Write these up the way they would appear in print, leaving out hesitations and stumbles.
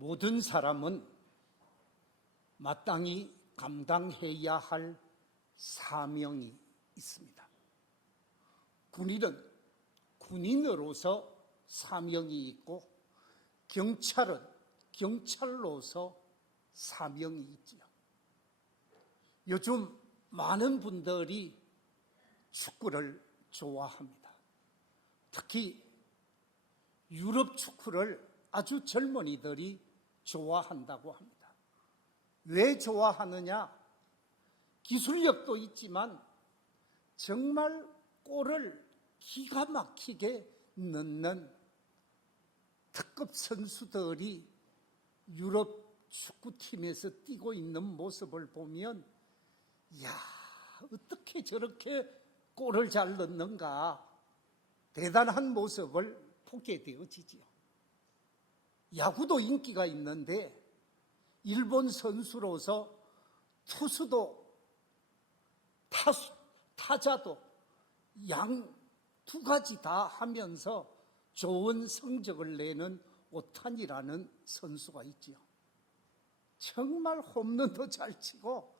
모든 사람은 마땅히 감당해야 할 사명이 있습니다. 군인은 군인으로서 사명이 있고 경찰은 경찰로서 사명이 있지요. 요즘 많은 분들이 축구를 좋아합니다. 특히 유럽 축구를 아주 젊은이들이 좋아한다고 합니다. 왜 좋아하느냐? 기술력도 있지만 정말 골을 기가 막히게 넣는 특급 선수들이 유럽 축구팀에서 뛰고 있는 모습을 보면 야, 어떻게 저렇게 골을 잘 넣는가, 대단한 모습을 보게 되어지지요. 야구도 인기가 있는데 일본 선수로서 투수도 타자도 양 두 가지 다 하면서 좋은 성적을 내는 오타니라는 선수가 있지요. 정말 홈런도 잘 치고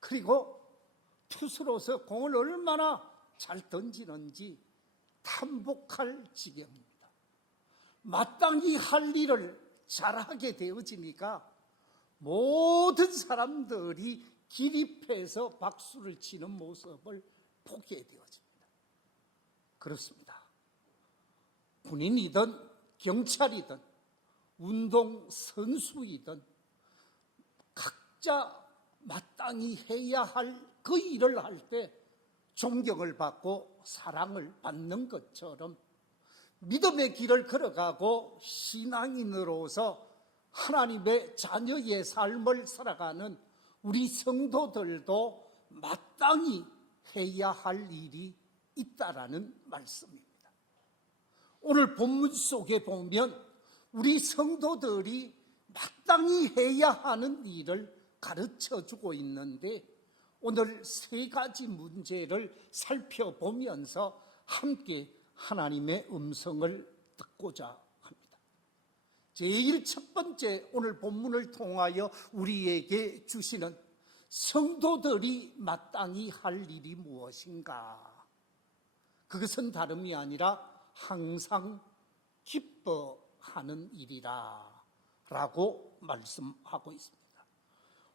그리고 투수로서 공을 얼마나 잘 던지는지 탐복할 지경입니다. 마땅히 할 일을 잘하게 되어지니까 모든 사람들이 기립해서 박수를 치는 모습을 보게 되어집니다. 그렇습니다. 군인이든 경찰이든 운동선수이든 각자 마땅히 해야 할 그 일을 할 때 존경을 받고 사랑을 받는 것처럼 믿음의 길을 걸어가고 신앙인으로서 하나님의 자녀의 삶을 살아가는 우리 성도들도 마땅히 해야 할 일이 있다라는 말씀입니다. 오늘 본문 속에 보면 우리 성도들이 마땅히 해야 하는 일을 가르쳐주고 있는데 오늘 세 가지 문제를 살펴보면서 함께 하나님의 음성을 듣고자 합니다. 제일 첫 번째, 오늘 본문을 통하여 우리에게 주시는 성도들이 마땅히 할 일이 무엇인가? 그것은 다름이 아니라 항상 기뻐하는 일이라 라고 말씀하고 있습니다.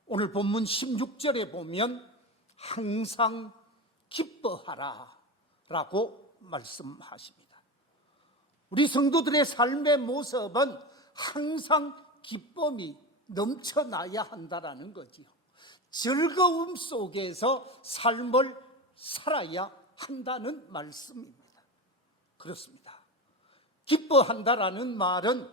오늘 본문 16절에 보면 항상 기뻐하라 라고 말씀하십니다. 우리 성도들의 삶의 모습은 항상 기쁨이 넘쳐나야 한다라는 거지요. 즐거움 속에서 삶을 살아야 한다는 말씀입니다. 그렇습니다. 기뻐한다라는 말은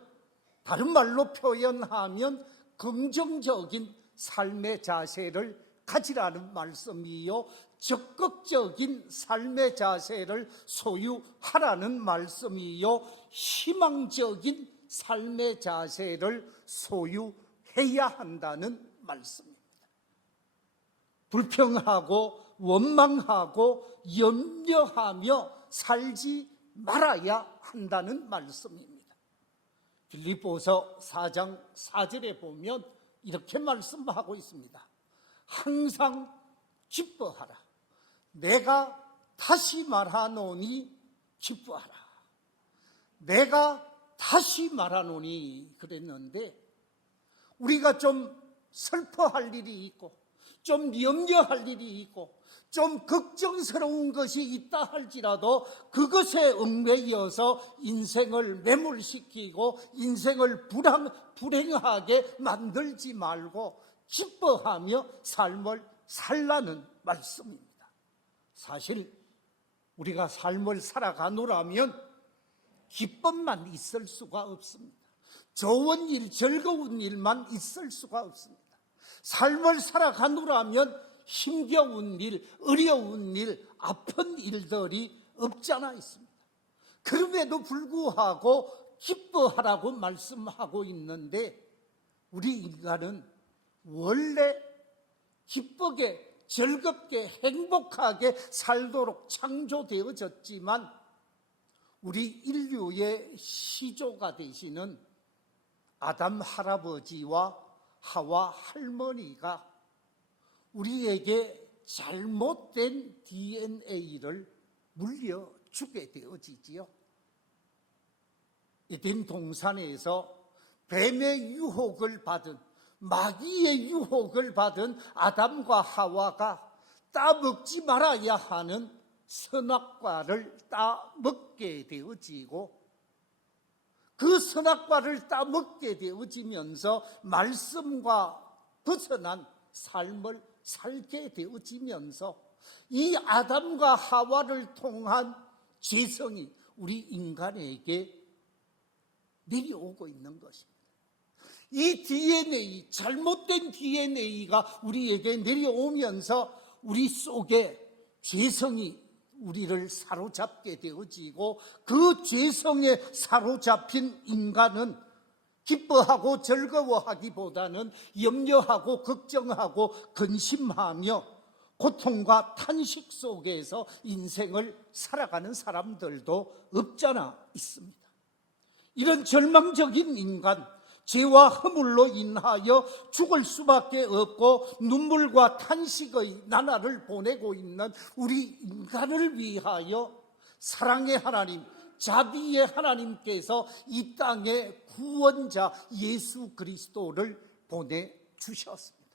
다른 말로 표현하면 긍정적인 삶의 자세를 가지라는 말씀이요, 적극적인 삶의 자세를 소유하라는 말씀이요, 희망적인 삶의 자세를 소유해야 한다는 말씀입니다. 불평하고 원망하고 염려하며 살지 말아야 한다는 말씀입니다. 빌립보서 4장 4절에 보면 이렇게 말씀하고 있습니다. 항상 기뻐하라. 내가 다시 말하노니 기뻐하라. 내가 다시 말하노니 그랬는데 우리가 좀 슬퍼할 일이 있고 좀 염려할 일이 있고 좀 걱정스러운 것이 있다 할지라도 그것에 얽매여서 인생을 매몰시키고 인생을 불행하게 만들지 말고 기뻐하며 삶을 살라는 말씀입니다. 사실 우리가 삶을 살아가노라면 기쁨만 있을 수가 없습니다. 좋은 일, 즐거운 일만 있을 수가 없습니다. 삶을 살아가노라면 힘겨운 일, 어려운 일, 아픈 일들이 없잖아 있습니다. 그럼에도 불구하고 기뻐하라고 말씀하고 있는데 우리 인간은 원래 기쁘게, 즐겁게, 행복하게 살도록 창조되어졌지만 우리 인류의 시조가 되시는 아담 할아버지와 하와 할머니가 우리에게 잘못된 DNA를 물려주게 되어지지요. 에덴 동산에서 뱀의 유혹을 받은, 마귀의 유혹을 받은 아담과 하와가 따먹지 말아야 하는 선악과를 따먹게 되어지고, 그 선악과를 따먹게 되어지면서 말씀과 벗어난 삶을 살게 되어지면서 이 아담과 하와를 통한 죄성이 우리 인간에게 내려오고 있는 것입니다. 이 DNA, 잘못된 DNA가 우리에게 내려오면서 우리 속에 죄성이 우리를 사로잡게 되어지고, 그 죄성에 사로잡힌 인간은 기뻐하고 즐거워하기보다는 염려하고 걱정하고 근심하며 고통과 탄식 속에서 인생을 살아가는 사람들도 없잖아 있습니다. 이런 절망적인 인간, 죄와 허물로 인하여 죽을 수밖에 없고 눈물과 탄식의 나날을 보내고 있는 우리 인간을 위하여 사랑의 하나님, 자비의 하나님께서 이 땅에 구원자 예수 그리스도를 보내주셨습니다.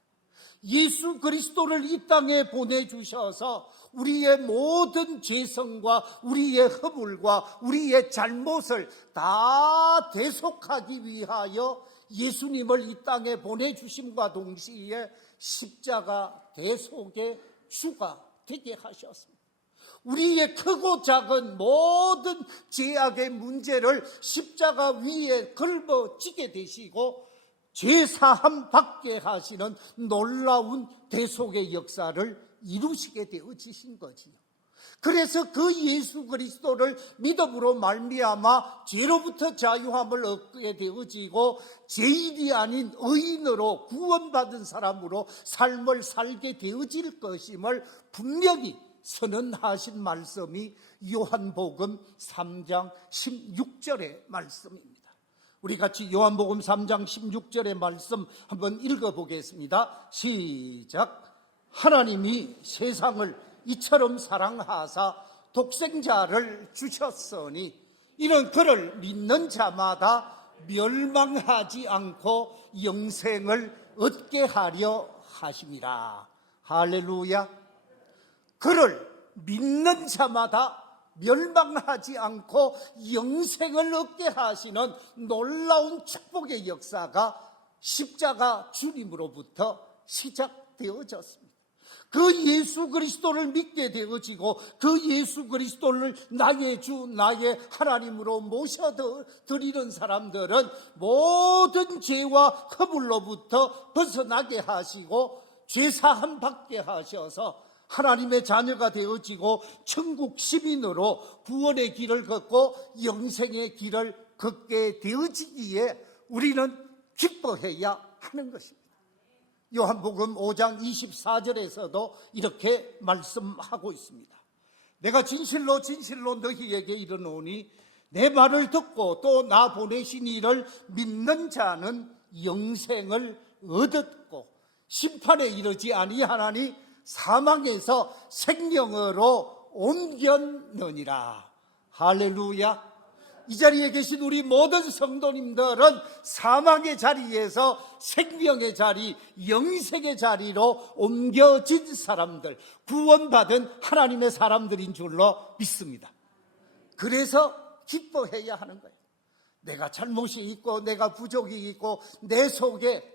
예수 그리스도를 이 땅에 보내주셔서 우리의 모든 죄성과 우리의 허물과 우리의 잘못을 다 대속하기 위하여 예수님을 이 땅에 보내주심과 동시에 십자가 대속의 주가 되게 하셨습니다. 우리의 크고 작은 모든 죄악의 문제를 십자가 위에 걸어지게 되시고 죄사함 받게 하시는 놀라운 대속의 역사를 이루시게 되어지신 거지요. 그래서 그 예수 그리스도를 믿음으로 말미암아 죄로부터 자유함을 얻게 되어지고 죄인이 아닌 의인으로 구원받은 사람으로 삶을 살게 되어질 것임을 분명히 선언하신 말씀이 요한복음 3장 16절의 말씀입니다. 우리 같이 요한복음 3장 16절의 말씀 한번 읽어보겠습니다. 시작. 하나님이 세상을 이처럼 사랑하사 독생자를 주셨으니 이는 그를 믿는 자마다 멸망하지 않고 영생을 얻게 하려 하심이라. 할렐루야. 그를 믿는 자마다 멸망하지 않고 영생을 얻게 하시는 놀라운 축복의 역사가 십자가 주님으로부터 시작되어졌습니다. 그 예수 그리스도를 믿게 되어지고 그 예수 그리스도를 나의 주 나의 하나님으로 모셔드리는 사람들은 모든 죄와 허물로부터 벗어나게 하시고 죄사함 받게 하셔서 하나님의 자녀가 되어지고 천국 시민으로 구원의 길을 걷고 영생의 길을 걷게 되어지기에 우리는 기뻐해야 하는 것입니다. 요한복음 5장 24절에서도 이렇게 말씀하고 있습니다. 내가 진실로 진실로 너희에게 이르노니 내 말을 듣고 또 나 보내신 이를 믿는 자는 영생을 얻었고 심판에 이르지 아니하나니 사망에서 생명으로 옮겼느니라. 할렐루야. 이 자리에 계신 우리 모든 성도님들은 사망의 자리에서 생명의 자리, 영생의 자리로 옮겨진 사람들, 구원받은 하나님의 사람들인 줄로 믿습니다. 그래서 기뻐해야 하는 거예요. 내가 잘못이 있고 내가 부족이 있고 내 속에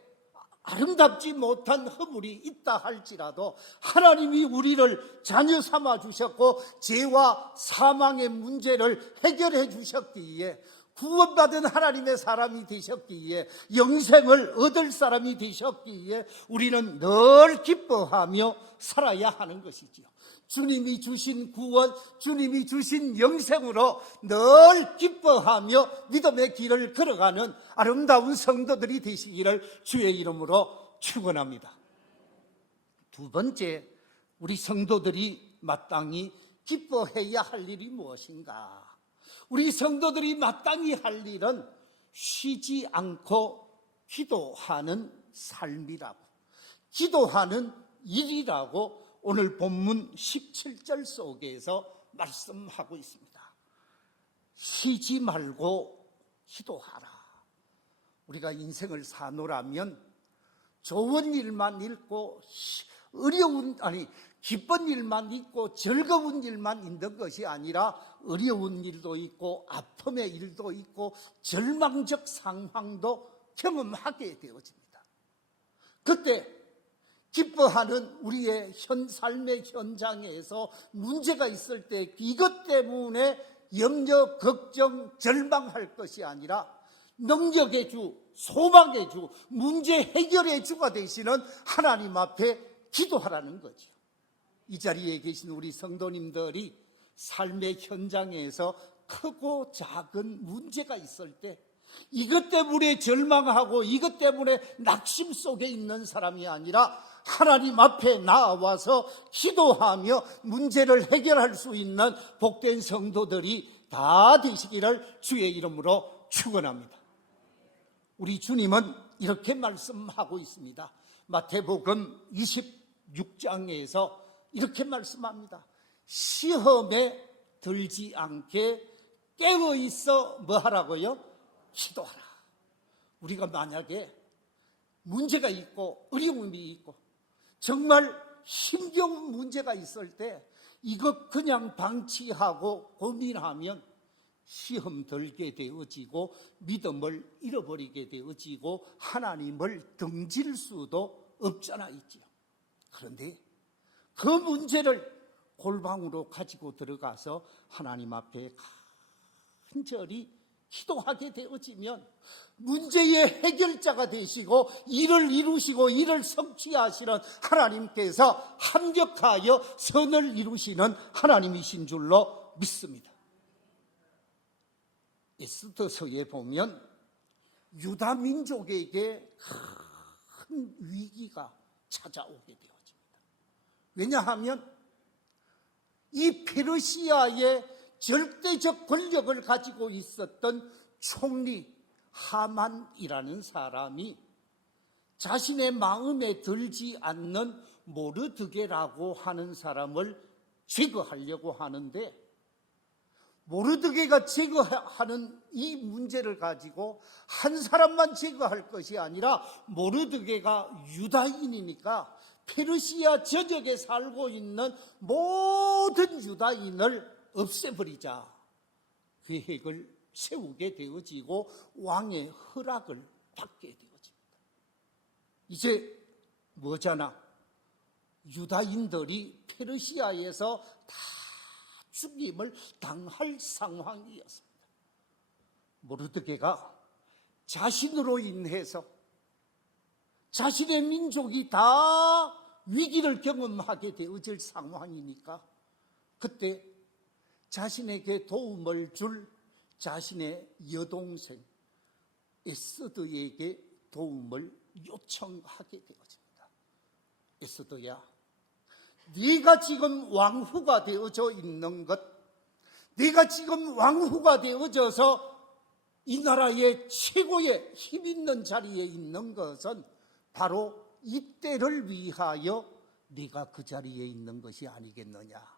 아름답지 못한 허물이 있다 할지라도 하나님이 우리를 자녀 삼아 주셨고 죄와 사망의 문제를 해결해 주셨기에 구원받은 하나님의 사람이 되셨기에 영생을 얻을 사람이 되셨기에 우리는 늘 기뻐하며 살아야 하는 것이지요. 주님이 주신 구원, 주님이 주신 영생으로 늘 기뻐하며 믿음의 길을 걸어가는 아름다운 성도들이 되시기를 주의 이름으로 축원합니다. 두 번째, 우리 성도들이 마땅히 기뻐해야 할 일이 무엇인가? 우리 성도들이 마땅히 할 일은 쉬지 않고 기도하는 삶이라고, 기도하는 일이라고 오늘 본문 17절 속에서 말씀하고 있습니다. 쉬지 말고 기도하라. 우리가 인생을 사노라면 좋은 일만 있고 기쁜 일만 있고 즐거운 일만 있는 것이 아니라 어려운 일도 있고 아픔의 일도 있고 절망적 상황도 경험하게 되어집니다. 그때 기뻐하는 우리의 삶의 현장에서 문제가 있을 때 이것 때문에 염려, 걱정, 절망할 것이 아니라 능력의 주, 소망의 주, 문제 해결의 주가 되시는 하나님 앞에 기도하라는 거죠. 이 자리에 계신 우리 성도님들이 삶의 현장에서 크고 작은 문제가 있을 때 이것 때문에 절망하고 이것 때문에 낙심 속에 있는 사람이 아니라 하나님 앞에 나와서 기도하며 문제를 해결할 수 있는 복된 성도들이 다 되시기를 주의 이름으로 축원합니다. 우리 주님은 이렇게 말씀하고 있습니다. 마태복음 26장에서 이렇게 말씀합니다. 시험에 들지 않게 깨어있어 뭐 하라고요? 기도하라. 우리가 만약에 문제가 있고 어려움이 있고 정말 심경 문제가 있을 때 이것 그냥 방치하고 고민하면 시험 들게 되어지고 믿음을 잃어버리게 되어지고 하나님을 등질 수도 없잖아 있지요. 그런데 그 문제를 골방으로 가지고 들어가서 하나님 앞에 간절히 기도하게 되어지면 문제의 해결자가 되시고 일을 이루시고 일을 성취하시는 하나님께서 합력하여 선을 이루시는 하나님이신 줄로 믿습니다. 에스더서에 보면 유다 민족에게 큰 위기가 찾아오게 되어집니다. 왜냐하면 이 페르시아의 절대적 권력을 가지고 있었던 총리 하만이라는 사람이 자신의 마음에 들지 않는 모르드게라고 하는 사람을 제거하려고 하는데 모르드게가 제거하는 이 문제를 가지고 한 사람만 제거할 것이 아니라 모르드게가 유다인이니까 페르시아 전역에 살고 있는 모든 유다인을 없애버리자 계획을 세우게 되어지고 왕의 허락을 받게 되어집니다. 이제 뭐잖아? 유다인들이 페르시아에서 다 죽임을 당할 상황이었습니다. 모르드게가 자신으로 인해서 자신의 민족이 다 위기를 경험하게 되어질 상황이니까 그때 자신에게 도움을 줄 자신의 여동생 에스더에게 도움을 요청하게 되어집니다. 에스더야, 네가 지금 왕후가 되어져 있는 것, 네가 지금 왕후가 되어져서 이 나라의 최고의 힘 있는 자리에 있는 것은 바로 이때를 위하여 네가 그 자리에 있는 것이 아니겠느냐.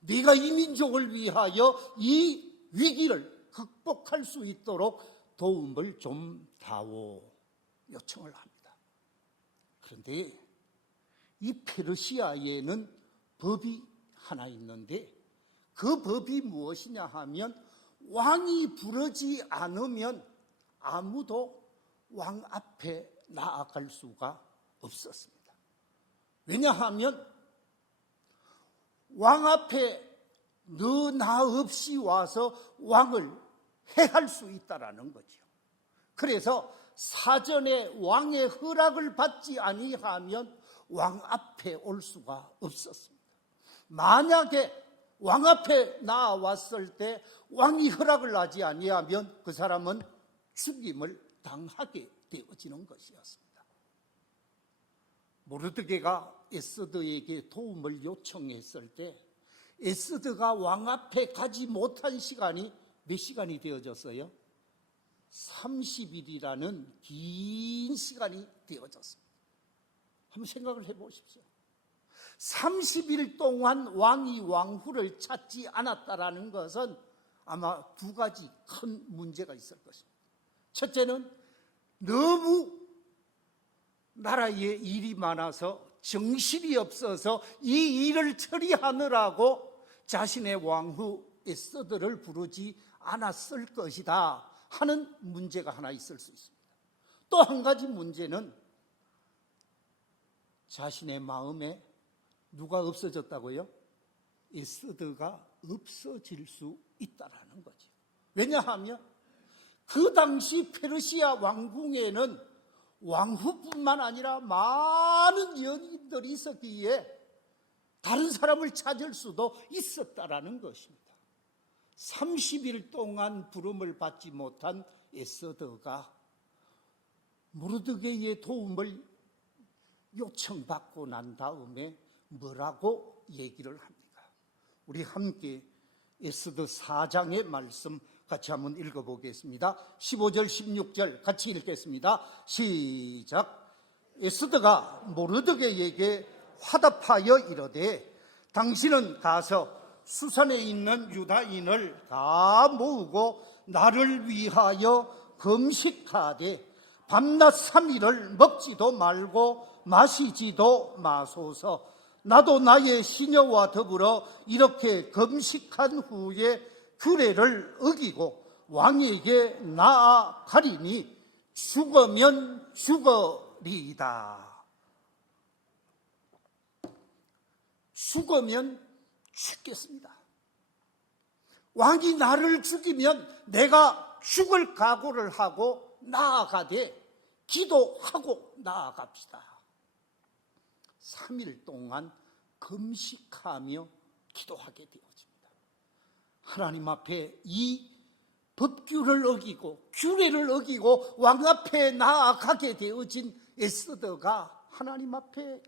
네가 이 민족을 위하여 이 위기를 극복할 수 있도록 도움을 좀 다오 요청을 합니다. 그런데 이 페르시아에는 법이 하나 있는데 그 법이 무엇이냐 하면 왕이 부르지 않으면 아무도 왕 앞에 나아갈 수가 없었습니다. 왜냐하면 왕 앞에 너 나 없이 와서 왕을 해할 수 있다라는 거죠. 그래서 사전에 왕의 허락을 받지 아니하면 왕 앞에 올 수가 없었습니다. 만약에 왕 앞에 나왔을 때 왕이 허락을 하지 아니하면 그 사람은 죽임을 당하게 되어지는 것이었습니다. 모르드게가 에스더에게 도움을 요청했을 때 에스더가 왕 앞에 가지 못한 시간이 몇 시간이 되어졌어요? 30일이라는 긴 시간이 되어졌습니다. 한번 생각을 해보십시오. 30일 동안 왕이 왕후를 찾지 않았다라는 것은 아마 두 가지 큰 문제가 있을 것입니다. 첫째는 너무 나라에 일이 많아서 정신이 없어서 이 일을 처리하느라고 자신의 왕후 에스더를 부르지 않았을 것이다 하는 문제가 하나 있을 수 있습니다. 또 한 가지 문제는 자신의 마음에 누가 없어졌다고요? 에스더가 없어질 수 있다라는 거죠. 왜냐하면 그 당시 페르시아 왕궁에는 왕후뿐만 아니라 많은 연인들이 있었기에 다른 사람을 찾을 수도 있었다라는 것입니다. 30일 동안 부름을 받지 못한 에스더가 모르드게의 도움을 요청받고 난 다음에 뭐라고 얘기를 합니까? 우리 함께 에스더 4장의 말씀 같이 한번 읽어보겠습니다. 15절 16절 같이 읽겠습니다. 시작. 에스더가 모르드게에게 화답하여 이르되 당신은 가서 수산에 있는 유다인을 다 모으고 나를 위하여 금식하되 밤낮 3일을 먹지도 말고 마시지도 마소서. 나도 나의 시녀와 더불어 이렇게 금식한 후에 규례를 어기고 왕에게 나아가리니 죽으면 죽으리이다. 죽으면 죽겠습니다. 왕이 나를 죽이면 내가 죽을 각오를 하고 나아가되 기도하고 나아갑시다. 3일 동안 금식하며 기도하게 되어집니다. 하나님 앞에 이 법규를 어기고 규례를 어기고 왕 앞에 나아가게 되어진 에스더가 하나님 앞에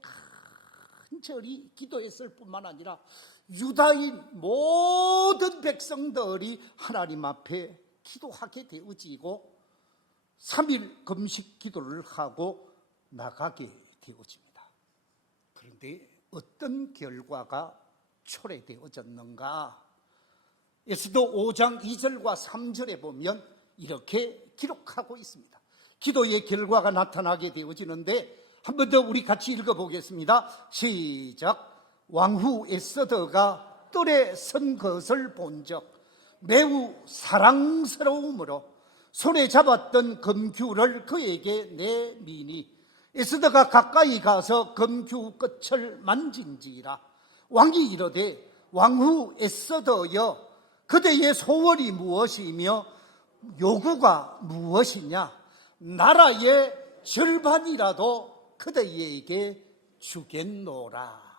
간절히 기도했을 뿐만 아니라 유다인 모든 백성들이 하나님 앞에 기도하게 되어지고 3일 금식 기도를 하고 나가게 되어집니다. 그런데 어떤 결과가 초래되어졌는가? 에스더 5장 2절과 3절에 보면 이렇게 기록하고 있습니다. 기도의 결과가 나타나게 되어지는데 한 번 더 우리 같이 읽어보겠습니다. 시작. 왕후 에스더가 뜰에 선 것을 본 적 매우 사랑스러움으로 손에 잡았던 금규를 그에게 내미니 에스더가 가까이 가서 금규 끝을 만진지라. 왕이 이르되 왕후 에스더여 그대의 소원이 무엇이며 요구가 무엇이냐? 나라의 절반이라도 그대에게 주겠노라.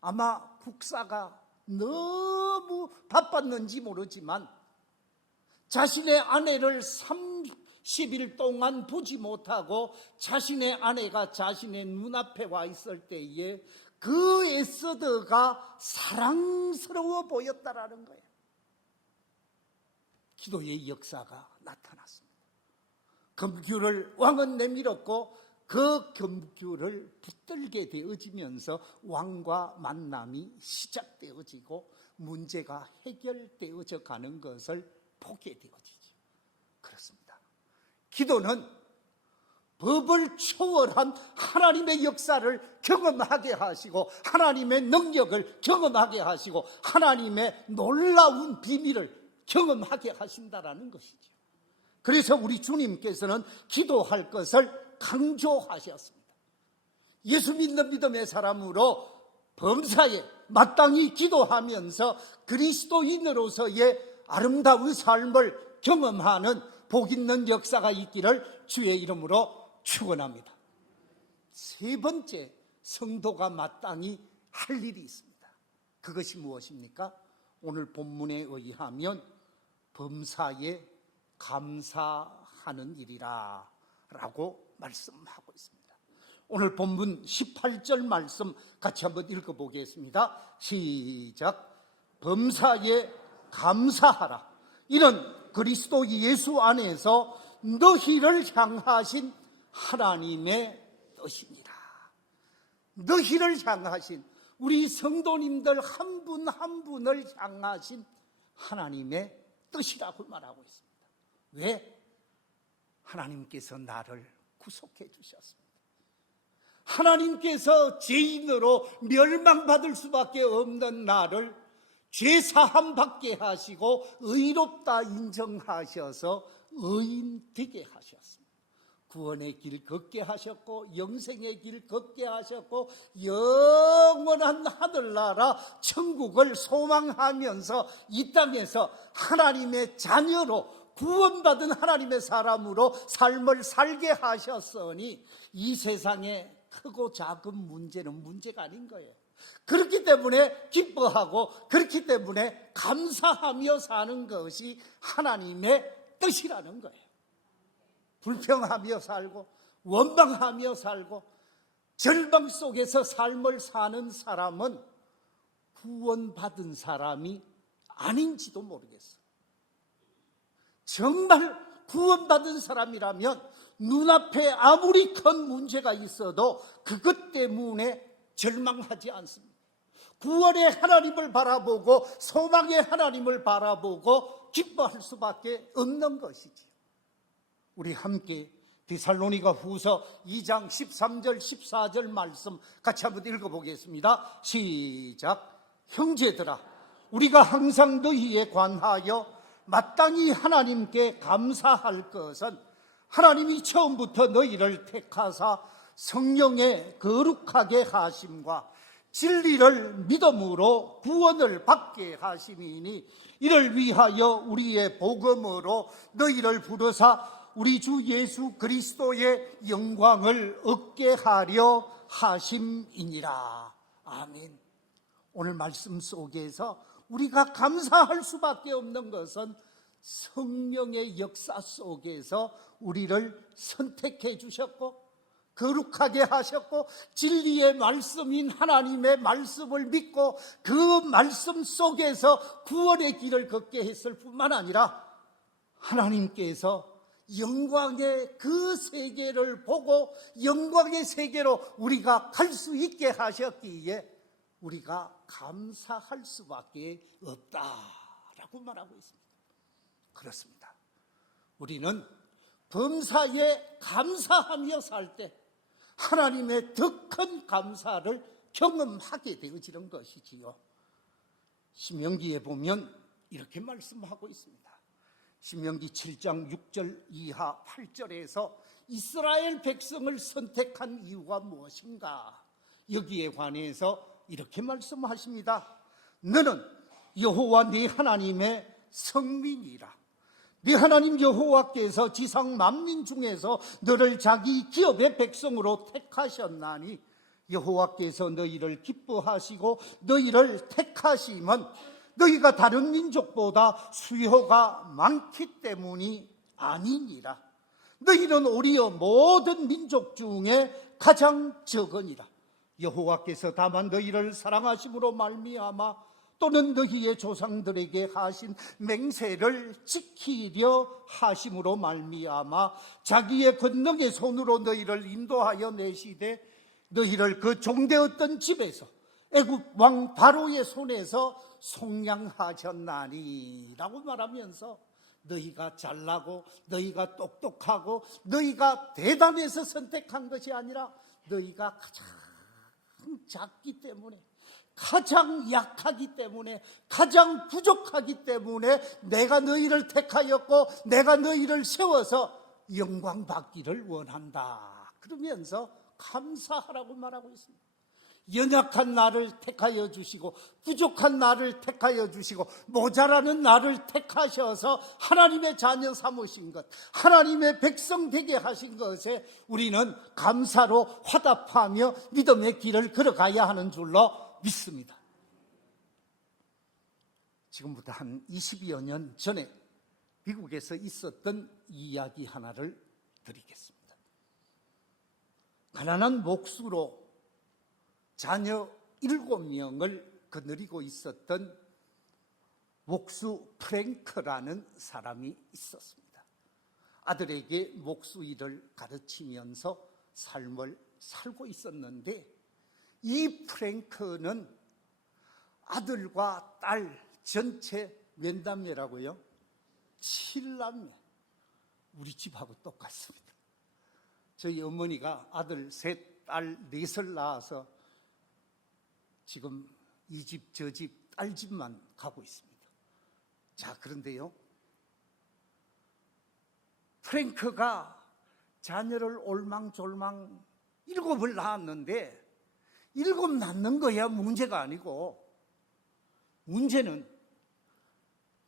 아마 국사가 너무 바빴는지 모르지만 자신의 아내를 30일 동안 보지 못하고 자신의 아내가 자신의 눈앞에 와 있을 때에 그 에스더가 사랑스러워 보였다라는 거예요. 기도의 역사가 나타났습니다. 금규를 왕은 내밀었고 그 금규를 붙들게 되어지면서 왕과 만남이 시작되어지고 문제가 해결되어져 가는 것을 보게 되어지죠. 그렇습니다. 기도는 법을 초월한 하나님의 역사를 경험하게 하시고 하나님의 능력을 경험하게 하시고 하나님의 놀라운 비밀을 경험하게 하신다라는 것이죠. 그래서 우리 주님께서는 기도할 것을 강조하셨습니다. 예수 믿는 믿음의 사람으로 범사에 마땅히 기도하면서 그리스도인으로서의 아름다운 삶을 경험하는 복 있는 역사가 있기를 주의 이름으로 축원합니다. 세 번째, 성도가 마땅히 할 일이 있습니다. 그것이 무엇입니까? 오늘 본문에 의하면 범사에 감사하는 일이라 라고 말씀하고 있습니다. 오늘 본문 18절 말씀 같이 한번 읽어보겠습니다. 시작. 범사에 감사하라. 이는 그리스도 예수 안에서 너희를 향하신 하나님의 뜻입니다. 너희를 향하신, 우리 성도님들 한 분 한 분을 향하신 하나님의 뜻이라고 말하고 있습니다. 왜? 하나님께서 나를 구속해 주셨습니다. 하나님께서 죄인으로 멸망받을 수밖에 없는 나를 죄사함 받게 하시고 의롭다 인정하셔서 의인 되게 하셨습니다. 구원의 길 걷게 하셨고 영생의 길 걷게 하셨고 영원한 하늘나라 천국을 소망하면서 이 땅에서 하나님의 자녀로 구원받은 하나님의 사람으로 삶을 살게 하셨으니 이 세상에 크고 작은 문제는 문제가 아닌 거예요. 그렇기 때문에 기뻐하고 그렇기 때문에 감사하며 사는 것이 하나님의 뜻이라는 거예요. 불평하며 살고 원망하며 살고 절망 속에서 삶을 사는 사람은 구원받은 사람이 아닌지도 모르겠어요. 정말 구원받은 사람이라면 눈앞에 아무리 큰 문제가 있어도 그것 때문에 절망하지 않습니다. 구원의 하나님을 바라보고 소망의 하나님을 바라보고 기뻐할 수밖에 없는 것이지요. 우리 함께 데살로니가 후서 2장 13절 14절 말씀 같이 한번 읽어보겠습니다. 시작. 형제들아, 우리가 항상 너희에 관하여 마땅히 하나님께 감사할 것은 하나님이 처음부터 너희를 택하사 성령의 거룩하게 하심과 진리를 믿음으로 구원을 받게 하심이니 이를 위하여 우리의 복음으로 너희를 부르사 우리 주 예수 그리스도의 영광을 얻게 하려 하심이니라. 아멘. 오늘 말씀 속에서 우리가 감사할 수밖에 없는 것은 성령의 역사 속에서 우리를 선택해 주셨고 거룩하게 하셨고 진리의 말씀인 하나님의 말씀을 믿고 그 말씀 속에서 구원의 길을 걷게 했을 뿐만 아니라 하나님께서 영광의 그 세계를 보고 영광의 세계로 우리가 갈 수 있게 하셨기에 우리가 감사할 수밖에 없다라고 말하고 있습니다. 그렇습니다. 우리는 범사에 감사하며 살 때 하나님의 더 큰 감사를 경험하게 되어지는 것이지요. 신명기에 보면 이렇게 말씀하고 있습니다. 신명기 7장 6절 이하 8절에서 이스라엘 백성을 선택한 이유가 무엇인가? 여기에 관해서 이렇게 말씀하십니다. 너는 여호와 네 하나님의 성민이라. 네 하나님 여호와께서 지상 만민 중에서 너를 자기 기업의 백성으로 택하셨나니 여호와께서 너희를 기뻐하시고 너희를 택하심은 너희가 다른 민족보다 수요가 많기 때문이 아니니라. 너희는 오히려 모든 민족 중에 가장 적으니라. 여호와께서 다만 너희를 사랑하심으로 말미암아 또는 너희의 조상들에게 하신 맹세를 지키려 하심으로 말미암아 자기의 권능의 손으로 너희를 인도하여 내시되 너희를 그 종되었던 집에서 애굽 왕 바로의 손에서 속량하셨나니 라고 말하면서 너희가 잘나고 너희가 똑똑하고 너희가 대단해서 선택한 것이 아니라 너희가 가장 작기 때문에 가장 약하기 때문에 가장 부족하기 때문에 내가 너희를 택하였고 내가 너희를 세워서 영광 받기를 원한다 그러면서 감사하라고 말하고 있습니다. 연약한 나를 택하여 주시고 부족한 나를 택하여 주시고 모자라는 나를 택하셔서 하나님의 자녀 삼으신 것, 하나님의 백성 되게 하신 것에 우리는 감사로 화답하며 믿음의 길을 걸어가야 하는 줄로 믿습니다. 지금부터 한 20여 년 전에 미국에서 있었던 이야기 하나를 드리겠습니다. 가난한 목수로 자녀 7명을 거느리고 있었던 목수 프랭크라는 사람이 있었습니다. 아들에게 목수 일을 가르치면서 삶을 살고 있었는데, 이 프랭크는 아들과 딸 전체 몇 남매라고요? 7남매. 우리 집하고 똑같습니다. 저희 어머니가 아들 셋, 딸 넷을 낳아서 지금 이 집, 저 집, 딸 집만 가고 있습니다. 자, 그런데요, 프랭크가 자녀를 올망졸망 7을 낳았는데, 7 낳는 거야 문제가 아니고, 문제는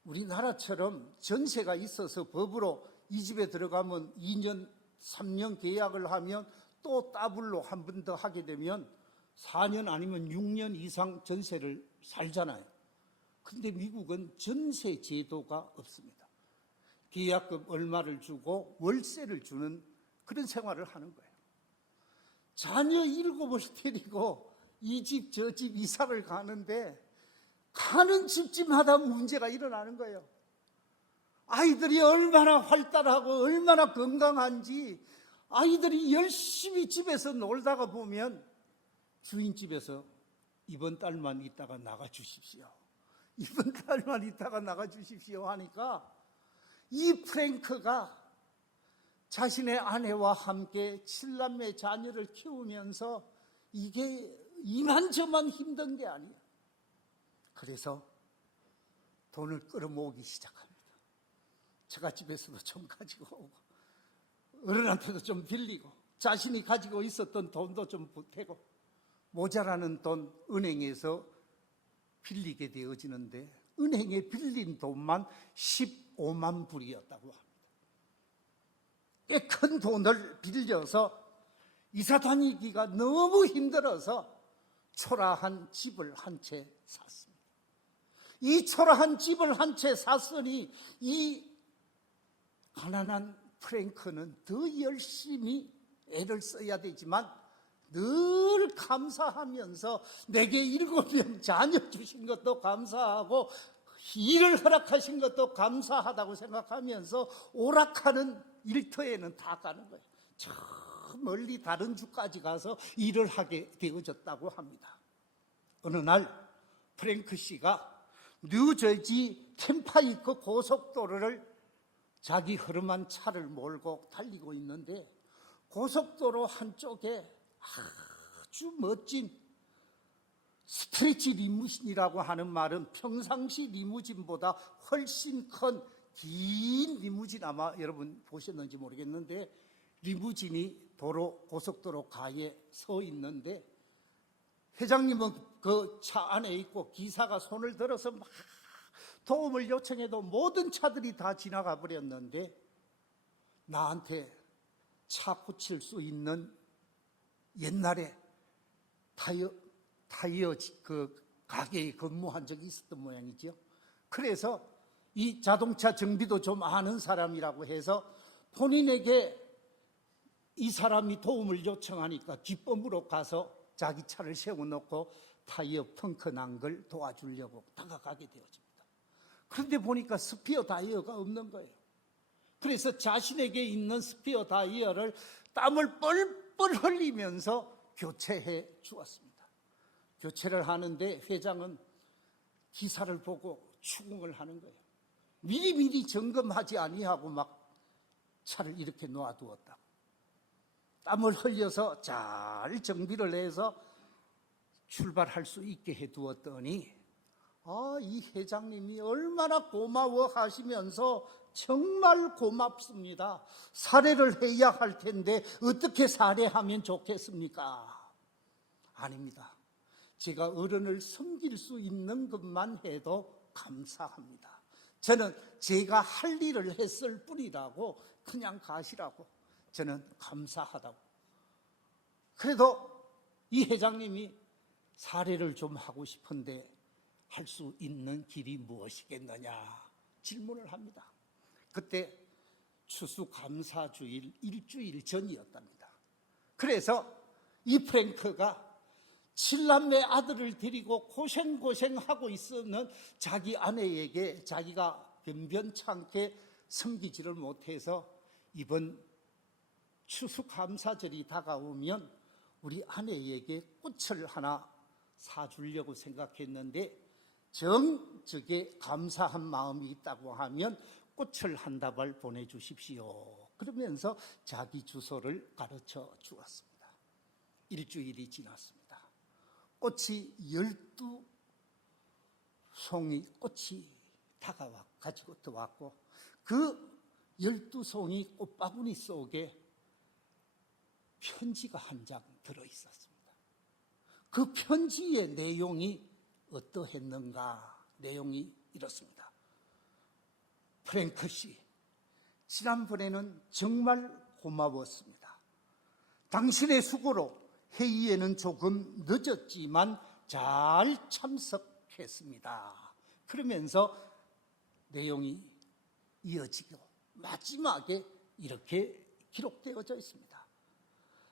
우리나라처럼 전세가 있어서 법으로 이 집에 들어가면 2년, 3년 계약을 하면 또 더블로 한 번 더 하게 되면 4년 아니면 6년 이상 전세를 살잖아요. 근데 미국은 전세 제도가 없습니다. 계약금 얼마를 주고 월세를 주는 그런 생활을 하는 거예요. 자녀 7을 데리고 이 집, 저 집 이사를 가는데, 가는 집집마다 문제가 일어나는 거예요. 아이들이 얼마나 활달하고 얼마나 건강한지, 아이들이 열심히 집에서 놀다가 보면 주인집에서 이번 달만 있다가 나가 주십시오, 이번 달만 있다가 나가 주십시오 하니까, 이 프랭크가 자신의 아내와 함께 7남매 자녀를 키우면서 이게 이만저만 힘든 게 아니에요. 그래서 돈을 끌어모으기 시작합니다. 처갓집에서도 좀 가지고 오고, 어른한테도 좀 빌리고, 자신이 가지고 있었던 돈도 좀 보태고, 모자라는 돈 은행에서 빌리게 되어지는데, 은행에 빌린 돈만 15만 불이었다고 합니다. 꽤 큰 돈을 빌려서 이사 다니기가 너무 힘들어서 초라한 집을 한 채 샀습니다. 이 초라한 집을 한 채 샀으니 이 가난한 프랭크는 더 열심히 애를 써야 되지만 늘 감사하면서 내게 7명 자녀 주신 것도 감사하고 일을 허락하신 것도 감사하다고 생각하면서 오락하는 일터에는 다 가는 거예요. 저 멀리 다른 주까지 가서 일을 하게 되어졌다고 합니다. 어느 날 프랭크 씨가 뉴저지 템파이크 고속도로를 자기 흐름한 차를 몰고 달리고 있는데, 고속도로 한쪽에 아주 멋진 스트레치 리무진이라고 하는 말은 평상시 리무진보다 훨씬 큰 긴 리무진, 아마 여러분 보셨는지 모르겠는데, 리무진이 고속도로 가에 서 있는데, 회장님은 그 차 안에 있고 기사가 손을 들어서 막 도움을 요청해도 모든 차들이 다 지나가 버렸는데, 나한테 차 고칠 수 있는 옛날에 타이어 그 가게에 근무한 적이 있었던 모양이죠. 그래서 이 자동차 정비도 좀 아는 사람이라고 해서 본인에게 이 사람이 도움을 요청하니까 기쁨으로 가서 자기 차를 세워놓고 타이어 펑크 난 걸 도와주려고 다가가게 되어집니다. 그런데 보니까 스피어 타이어가 없는 거예요. 그래서 자신에게 있는 스피어 타이어를 땀을 뻘뻘 흘리면서 교체해 주었습니다. 교체를 하는데 회장은 기사를 보고 추궁을 하는 거예요. 미리미리 점검하지 아니하고 막 차를 이렇게 놓아두었다. 땀을 흘려서 잘 정비를 해서 출발할 수 있게 해두었더니, 이 회장님이 얼마나 고마워하시면서 정말 고맙습니다, 살해를 해야 할 텐데 어떻게 살해하면 좋겠습니까? 아닙니다. 제가 어른을 섬길 수 있는 것만 해도 감사합니다. 저는 제가 할 일을 했을 뿐이라고, 그냥 가시라고, 저는 감사하다고. 그래도 이 회장님이 살해를 좀 하고 싶은데 할 수 있는 길이 무엇이겠느냐 질문을 합니다. 그때 추수감사주일 일주일 전이었답니다. 그래서 이 프랭크가 7남매 아들을 데리고 고생하고 있었는 자기 아내에게 자기가 변변찮게 섬기지를 못해서 이번 추수감사절이 다가오면 우리 아내에게 꽃을 하나 사주려고 생각했는데 정적에 감사한 마음이 있다고 하면 꽃을 한 다발 보내주십시오. 그러면서 자기 주소를 가르쳐 주었습니다. 일주일이 지났습니다. 꽃이 12송이 꽃이 가지고 들어왔고 그 12송이 꽃바구니 속에 편지가 한 장 들어있었습니다. 그 편지의 내용이 어떠했는가? 내용이 이렇습니다. 프랭크 씨, 지난번에는 정말 고마웠습니다. 당신의 수고로 회의에는 조금 늦었지만 잘 참석했습니다. 그러면서 내용이 이어지고 마지막에 이렇게 기록되어져 있습니다.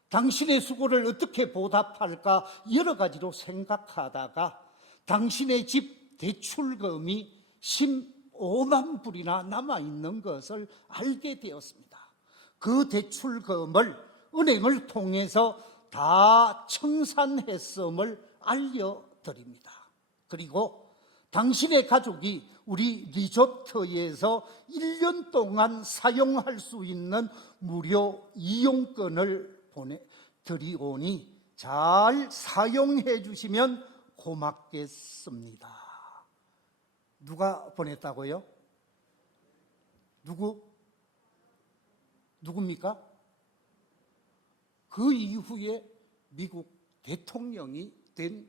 당신의 수고를 어떻게 보답할까 여러 가지로 생각하다가 당신의 집 대출금이 15만 불이나 남아있는 것을 알게 되었습니다. 그 대출금을 은행을 통해서 다 청산했음을 알려드립니다. 그리고 당신의 가족이 우리 리조트에서 1년 동안 사용할 수 있는 무료 이용권을 보내드리오니 잘 사용해 주시면 고맙겠습니다. 누가 보냈다고요? 누굽니까? 그 이후에 미국 대통령이 된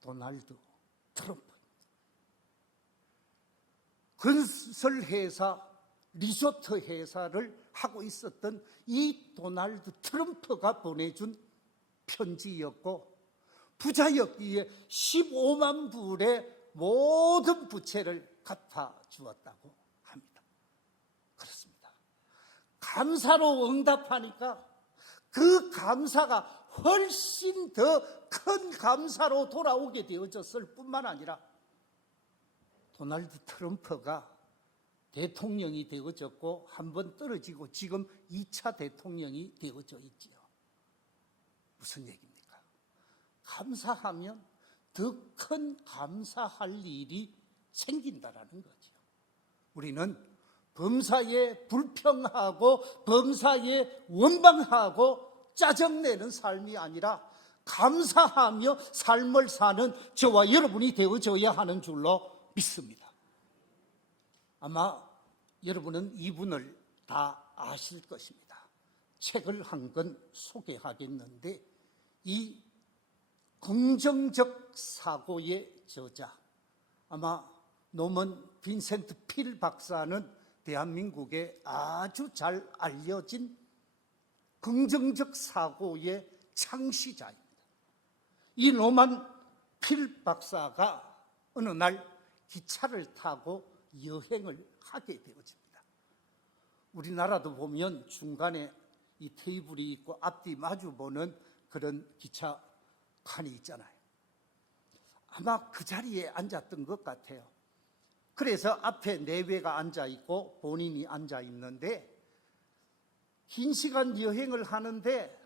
도널드 트럼프. 건설회사, 리조트 회사를 하고 있었던 이 도널드 트럼프가 보내준 편지였고 부자였기에 15만 불의 모든 부채를 갚아주었다고 합니다. 그렇습니다. 감사로 응답하니까 그 감사가 훨씬 더 큰 감사로 돌아오게 되어졌을 뿐만 아니라 도널드 트럼프가 대통령이 되어졌고 한번 떨어지고 지금 2차 대통령이 되어져 있지요. 무슨 얘기입니까? 감사하면 더 큰 감사할 일이 생긴다라는 거죠. 우리는 범사에 불평하고 범사에 원망하고 짜증내는 삶이 아니라 감사하며 삶을 사는 저와 여러분이 되어져야 하는 줄로 믿습니다. 아마 여러분은 이분을 다 아실 것입니다. 책을 한 권 소개하겠는데 이 긍정적 사고의 저자, 아마 노먼 빈센트 필 박사는 대한민국에 아주 잘 알려진 긍정적 사고의 창시자입니다. 이 노먼 필 박사가 어느 날 기차를 타고 여행을 하게 되어집니다. 우리나라도 보면 중간에 이 테이블이 있고 앞뒤 마주보는 그런 기차 칸이 있잖아요. 아마 그 자리에 앉았던 것 같아요. 그래서 앞에 내외가 앉아있고 본인이 앉아있는데 긴 시간 여행을 하는데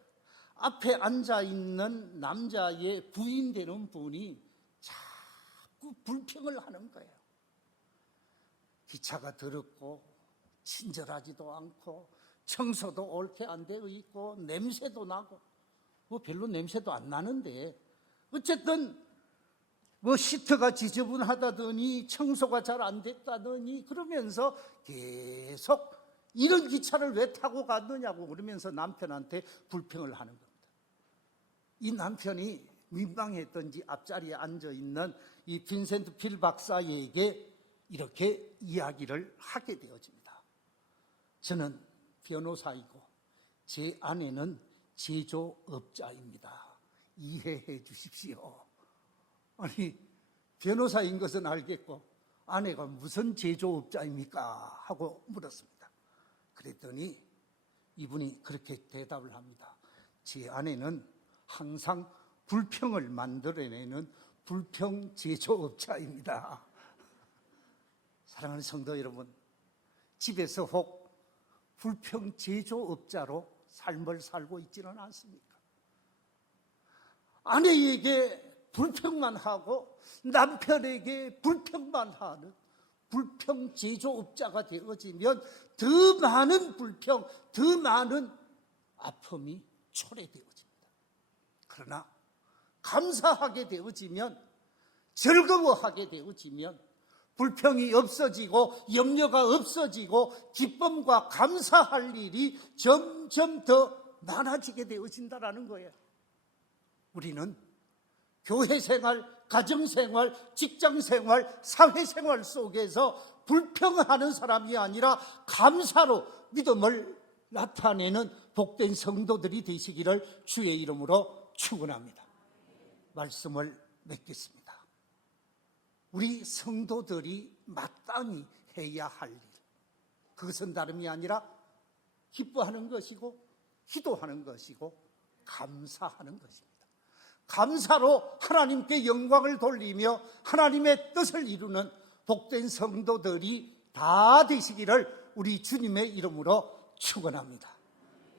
앞에 앉아있는 남자의 부인 되는 분이 자꾸 불평을 하는 거예요. 기차가 더럽고 친절하지도 않고 청소도 옳게 안 되어 있고 냄새도 나고 뭐 별로 냄새도 안 나는데 어쨌든 뭐 시트가 지저분하다더니 청소가 잘 안 됐다더니 그러면서 계속 이런 기차를 왜 타고 갔느냐고 그러면서 남편한테 불평을 하는 겁니다. 이 남편이 민망했던지 앞자리에 앉아있는 이 빈센트 필 박사에게 이렇게 이야기를 하게 되어집니다. 저는 변호사이고 제 아내는 제조업자입니다. 이해해 주십시오. 아니, 변호사인 것은 알겠고 아내가 무슨 제조업자입니까? 하고 물었습니다. 그랬더니 이분이 그렇게 대답을 합니다. 제 아내는 항상 불평을 만들어내는 불평 제조업자입니다. 사랑하는 성도 여러분, 집에서 혹 불평 제조업자로 삶을 살고 있지는 않습니까? 아내에게 불평만 하고 남편에게 불평만 하는 불평 제조업자가 되어지면 더 많은 불평, 더 많은 아픔이 초래되어집니다. 그러나 감사하게 되어지면, 즐거워하게 되어지면 불평이 없어지고 염려가 없어지고 기쁨과 감사할 일이 점점 더 많아지게 되어진다는 거예요. 우리는 교회생활, 가정생활, 직장생활, 사회생활 속에서 불평하는 사람이 아니라 감사로 믿음을 나타내는 복된 성도들이 되시기를 주의 이름으로 축원합니다. 말씀을 맺겠습니다. 우리 성도들이 마땅히 해야 할 일, 그것은 다름이 아니라 기뻐하는 것이고 기도하는 것이고 감사하는 것입니다. 감사로 하나님께 영광을 돌리며 하나님의 뜻을 이루는 복된 성도들이 다 되시기를 우리 주님의 이름으로 축원합니다.